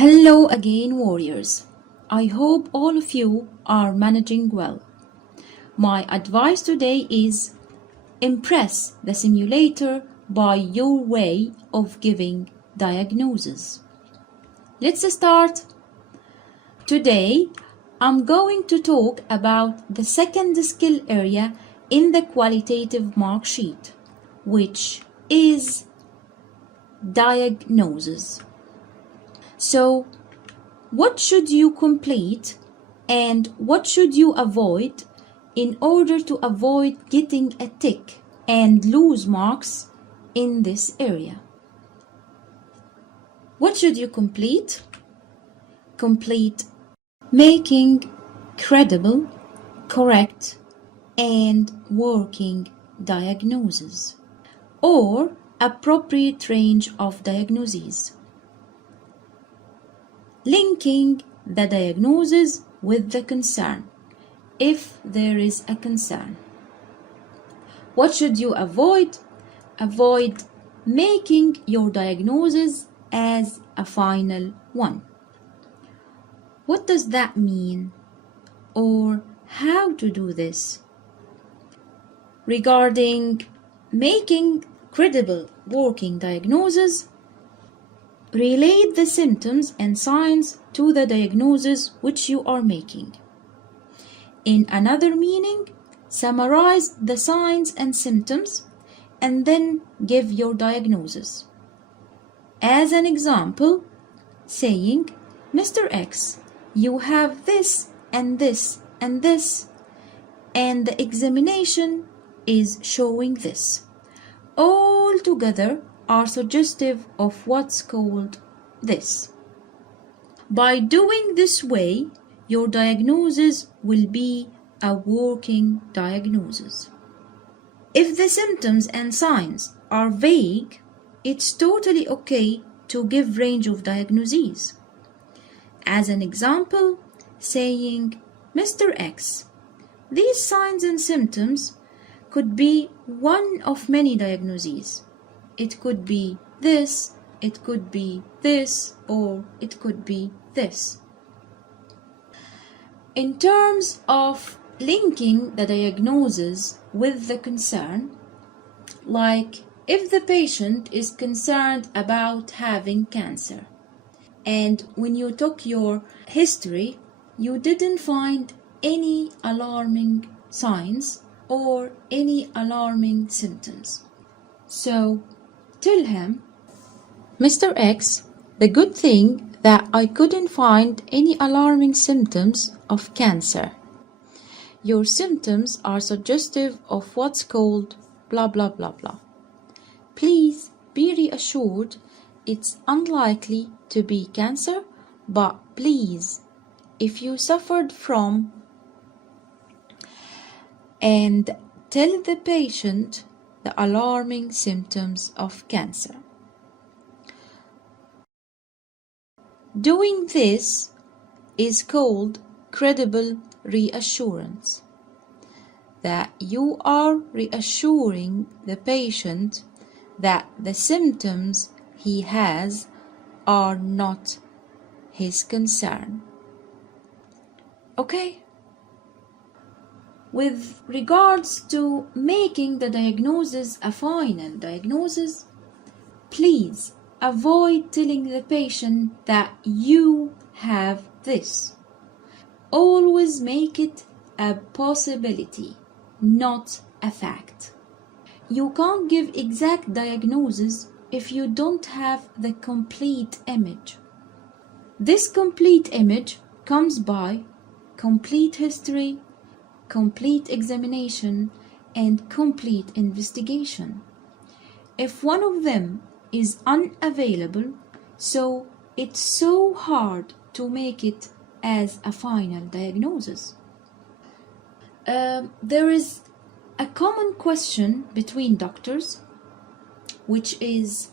Hello again, warriors. I hope all of you are managing well. My advice today is impress the simulator by your way of giving diagnosis. Let's start. Today, I'm going to talk about the second skill area in the qualitative mark sheet, which is diagnosis. So, what should you complete and what should you avoid in order to avoid getting a tick and lose marks in this area? What should you complete? Complete making credible, correct, and working diagnoses, or appropriate range of diagnoses. Linking the diagnosis with the concern, if there is a concern. What should you avoid? Avoid making your diagnosis as a final one. What does that mean? Or how to do this? Regarding making credible working diagnosis, relate the symptoms and signs to the diagnosis which you are making. In another meaning, summarize the signs and symptoms and then give your diagnosis. As an example, saying, Mr. X, you have this and this and this, and the examination is showing this. All together are suggestive of what's called this. By doing this way, your diagnosis will be a working diagnosis. If the symptoms and signs are vague, it's totally okay to give range of diagnoses. As an example, saying, Mr. X, these signs and symptoms could be one of many diagnoses. It could be this, it could be this, or it could be this. In terms of linking the diagnosis with the concern, like if the patient is concerned about having cancer, and when you took your history, you didn't find any alarming signs or any alarming symptoms. So, tell him, Mr. X, the good thing that I couldn't find any alarming symptoms of cancer. Your symptoms are suggestive of what's called blah blah blah blah. Please be reassured it's unlikely to be cancer, but please, if you suffered from, and tell the patient the alarming symptoms of cancer. Doing this is called credible reassurance, that you are reassuring the patient that the symptoms he has are not his concern. Okay? With regards to making the diagnosis a final diagnosis, please avoid telling the patient that you have this. Always make it a possibility, not a fact. You can't give exact diagnosis if you don't have the complete image. This complete image comes by complete history, complete examination, and complete investigation. If one of them is unavailable, so it's so hard to make it as a final diagnosis. There is a common question between doctors, which is,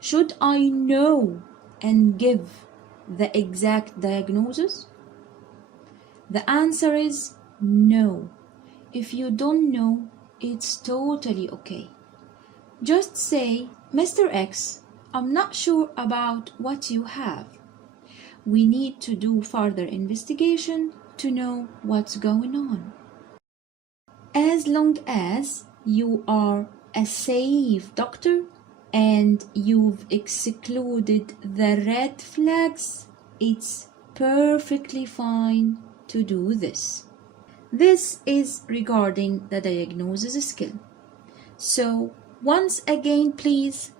should I know and give the exact diagnosis? The answer is no. If you don't know, it's totally okay. Just say, Mr. X, I'm not sure about what you have. we need to do further investigation to know what's going on. As long as you are a safe doctor and you've excluded the red flags, it's perfectly fine to do this. This is regarding the diagnosis skill. So once again, please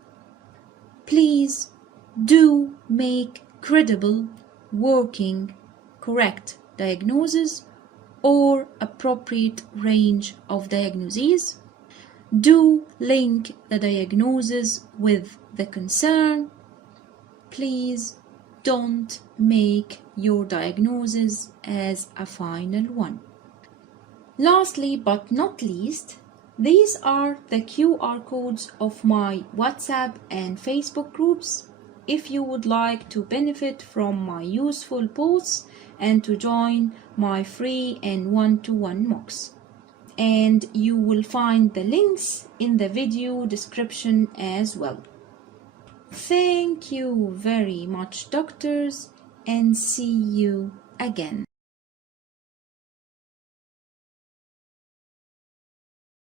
do make credible, working, correct diagnosis or appropriate range of diagnoses. Do link the diagnosis with the concern. Please don't make your diagnosis as a final one. Lastly but not least, these are the QR codes of my WhatsApp and Facebook groups. If you would like to benefit from my useful posts and to join my free and one-to-one mocks. And you will find the links in the video description as well. Thank you very much, doctors, and see you again.